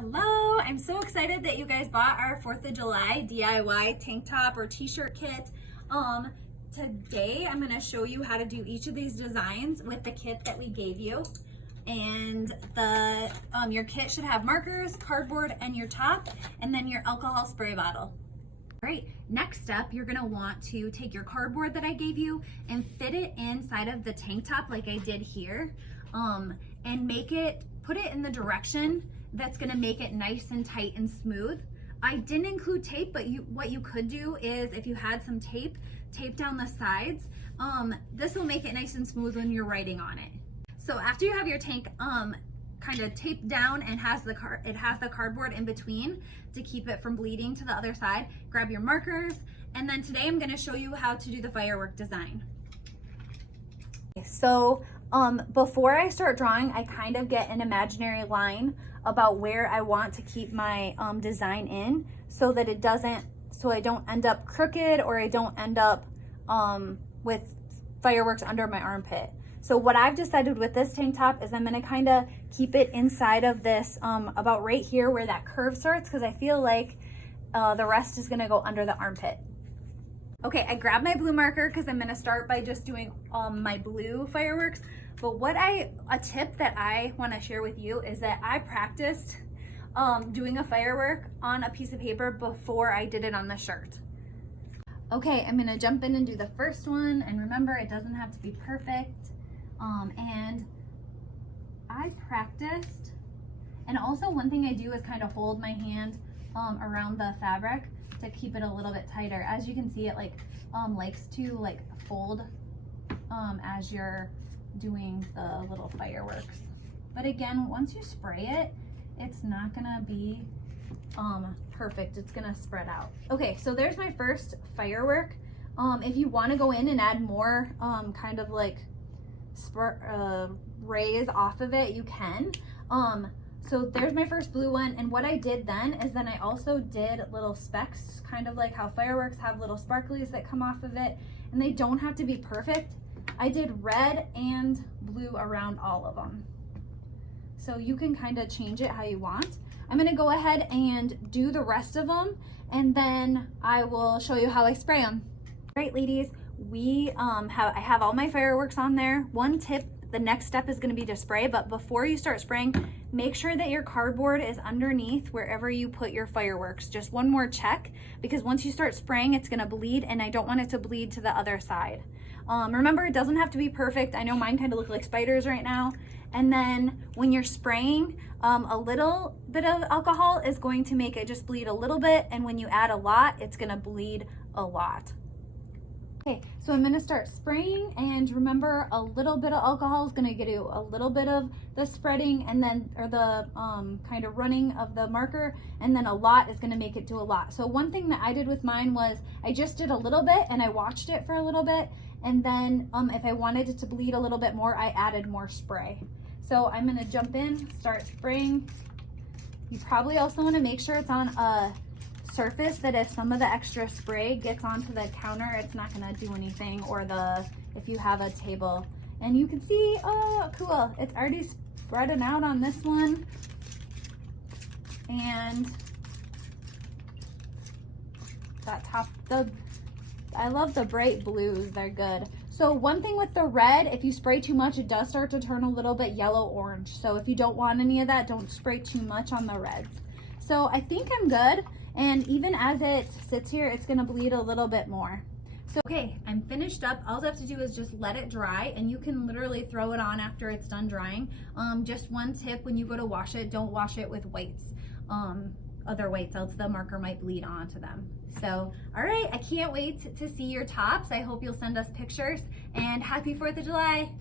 Hello, I'm so excited that you guys bought our 4th of July DIY tank top or t-shirt kit. Today I'm going to show you how to do each of these designs with the kit that we gave you. And your kit should have markers, cardboard, and your top, and then your alcohol spray bottle. All right, next step, you're gonna want to take your cardboard that I gave you and fit it inside of the tank top like I did here, and put it in the direction that's gonna make it nice and tight and smooth. I didn't include tape, but what you could do is if you had some tape down the sides, this will make it nice and smooth when you're writing on it. So after you have your tank kind of taped down and it has the cardboard in between to keep it from bleeding to the other side, grab your markers, and then today I'm going to show you how to do the firework design. So before I start drawing, I kind of get an imaginary line about where I want to keep my design in so that I don't end up crooked or I don't end up with fireworks under my armpit. So what I've decided with this tank top is I'm gonna kind of keep it inside of this, about right here where that curve starts, because I feel like the rest is gonna go under the armpit. Okay, I grabbed my blue marker because I'm gonna start by just doing my blue fireworks. But a tip that I wanna share with you is that I practiced doing a firework on a piece of paper before I did it on the shirt. Okay, I'm gonna jump in and do the first one, and remember, it doesn't have to be perfect. And I practiced, and also one thing I do is kind of hold my hand around the fabric to keep it a little bit tighter. As you can see, it likes to fold as you're doing the little fireworks. But again, once you spray it, it's not gonna be perfect. It's gonna spread out. Okay, so there's my first firework. If you want to go in and add more kind of rays off of it, you can. So there's my first blue one, and what I did then is I also did little specks, kind of like how fireworks have little sparklies that come off of it, and they don't have to be perfect. I did red and blue around all of them, so you can kind of change it how you want. I'm gonna go ahead and do the rest of them, and then I will show you how I spray them. All right, ladies, I have all my fireworks on there. One tip, the next step is going to be to spray, but before you start spraying, make sure that your cardboard is underneath wherever you put your fireworks. Just one more check, because once you start spraying, it's going to bleed, and I don't want it to bleed to the other side. Remember, it doesn't have to be perfect. I know mine kind of look like spiders right now. And then when you're spraying, a little bit of alcohol is going to make it just bleed a little bit, and when you add a lot, it's going to bleed a lot. Okay, so I'm gonna start spraying, and remember, a little bit of alcohol is gonna do a little bit of the spreading or the kind of running of the marker, and then a lot is gonna make it do a lot. So one thing that I did with mine was I just did a little bit and I watched it for a little bit, and then if I wanted it to bleed a little bit more, I added more spray. So I'm gonna jump in, start spraying. You probably also wanna make sure it's on a surface that if some of the extra spray gets onto the counter, it's not gonna do anything, or if you have a table. And you can see, oh cool, it's already spreading out on this one. And that top, I love the bright blues, they're good. So one thing with the red, if you spray too much, it does start to turn a little bit yellow-orange. So if you don't want any of that, don't spray too much on the reds. So I think I'm good. And even as it sits here, it's gonna bleed a little bit more. So, okay, I'm finished up. All I have to do is just let it dry, and you can literally throw it on after it's done drying. Just one tip, when you go to wash it, don't wash it with whites, other whites, else the marker might bleed onto them. So, all right, I can't wait to see your tops. I hope you'll send us pictures, and happy 4th of July.